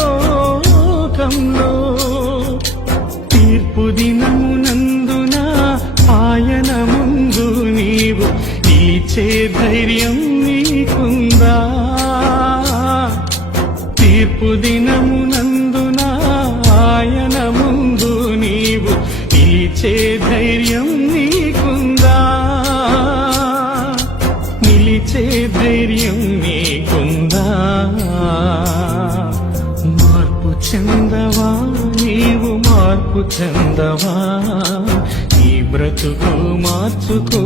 పైలోకంలో తీర్పు దినమునందున ఆయన ముందు నీవు ఈచే ధైర్యం నీకుందా తీర్పు దినమునందున ఆయన ముందు నీవు ఈచే ధైర్యం నీకుందా నిలిచే ధైర్యం నీకు చెందవా? నీవు మార్పు చెందవా? ఈ బ్రతుకు మార్చుకో.